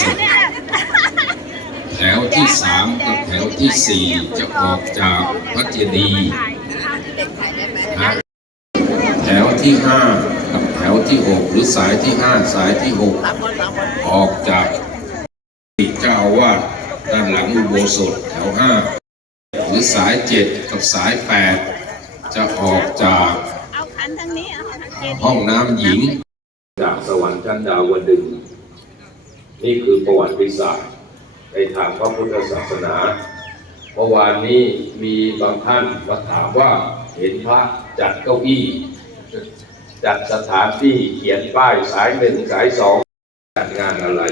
สถแถวที่สามกับแถวที่สี่จะออกจากพระเจดีย์นะแถวที่ห้ากับแถวที่หกหรือสายที่ห้าสายที่หกออกจากเจ้าอาวาสด้านหลังอุโบสถแถวห้าหรือสายเจ็ดกับสายแปดจะออกจากเอาขันทางนี้เอาขันเจดีย์ห้องน้ำหญิง จากสวรรค์ชั้นดาวดึงส์ นี่คือประวัติศาสตร์ในทางพระพุทธศาสนาเมื่อวานนี้มีบางท่านมาถามว่าเห็นพระจัดเก้าอี้ จัดสถานที่เขียนป้ายสายหนึ่งสายสองจัดงานอะไร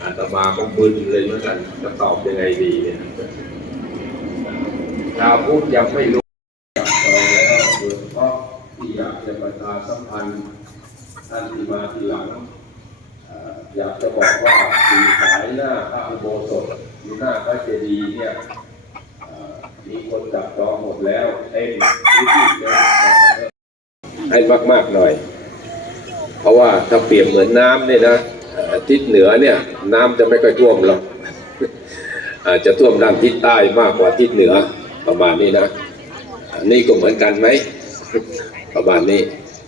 อาตมาก็มึนเลยเหมือนกันจะตอบยังไงดีเนี่ยชาวพุทธยังไม่รู้ต่อแล้วโดยเฉพาะที่อยากจะประชาสัมพันธ์ท่านที่มาทีหลัง อยากจะบอกว่าสีสายหน้าพระอุโบสถอยู่หน้าพระเจดีย์เนี่ยมีคนจับจองหมดแล้วเต็มพื้นที่เต็มให้มากๆหน่อย เพราะว่าถ้าเปรียบเหมือนน้ำเนี่ยนะทิศเหนือเนี่ยน้ำจะไม่ค่อยท่วมหรอกอาจจะท่วมด้านทิศใต้มากกว่าทิศเหนือประมาณนี้นะนนี้ก็เหมือนกันไหมประมาณนี้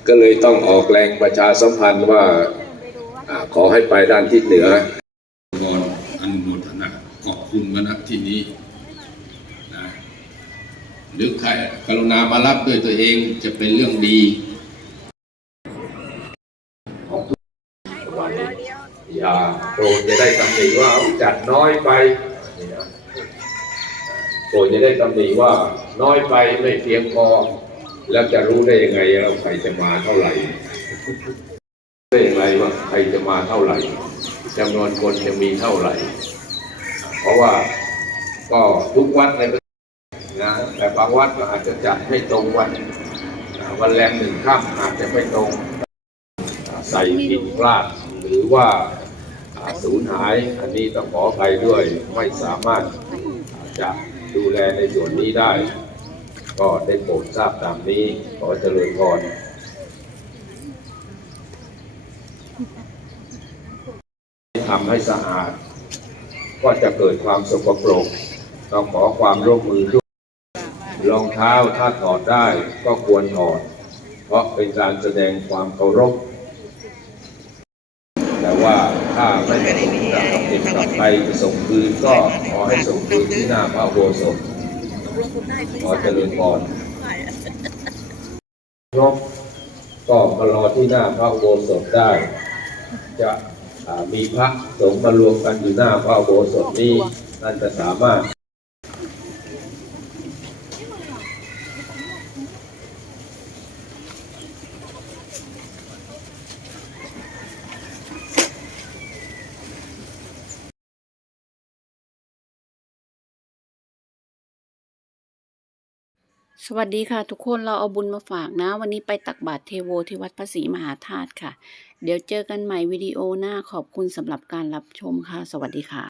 ก็เลยต้องออกแรงประชาสัมพันธ์ว่า ขอให้ไปด้านทิศเหนือวอนอนุโมทนาขอบคุณมาณที่นี้นะหรือใครกรุณามารับด้วยตัวเองจะเป็นเรื่องดีอบคุณประมาณนี้อย่าโปรดจะได้ตำหนิว่าจัดน้อยไปโปรดจะได้ตำหนิว่าน้อยไปไม่เพียงพอ แล้วจะรู้ได้ยังไงเราใครจะมาเท่าไหร่ ได้ยังไงว่าใครจะมาเท่าไหร่จำนวนคนจะมีเท่าไหร่ เพราะว่าก็ทุกวัดในประเทศนะแต่บางวัดก็อาจจะจัดไม่ตรงวันวันแรมหนึ่งค่ำอาจจะไม่ตรงใส่ผิดพลาดหรือว่าอ่าสูญหายอันนี้ต้องขออภัยด้วยไม่สามารถจะดูแลในส่วนนี้ได้ ก็ได้โปรดทราบตามนี้ขอเจริญพร ทำให้สะอาด ก็จะเกิดความสกปรกต้องขอความร่วมมือด้วยรองเท้าถ้าถอดได้ก็ควรถอด เพราะเป็นการแสดงความเคารพ แต่ว่าถ้าไม่ประสงค์จะต้องเก็บกลับไปส่งคืนก็ขอให้ส่งคืนที่หน้าพระโบสถขอเจริญพรนกก็มารอที่หน้าพระโบสถได้ จะ มีพระสงฆ์มารวมกันอยู่หน้าพระโบสถนี้นั่นจะสามารถ สวัสดีค่ะทุกคนเราเอาบุญมาฝากนะ วันนี้ไปตักบาตรเทโวที่วัดพระศรีมหาธาตุค่ะ เดี๋ยวเจอกันใหม่วิดีโอหน้าขอบคุณสำหรับการรับชมค่ะ สวัสดีค่ะ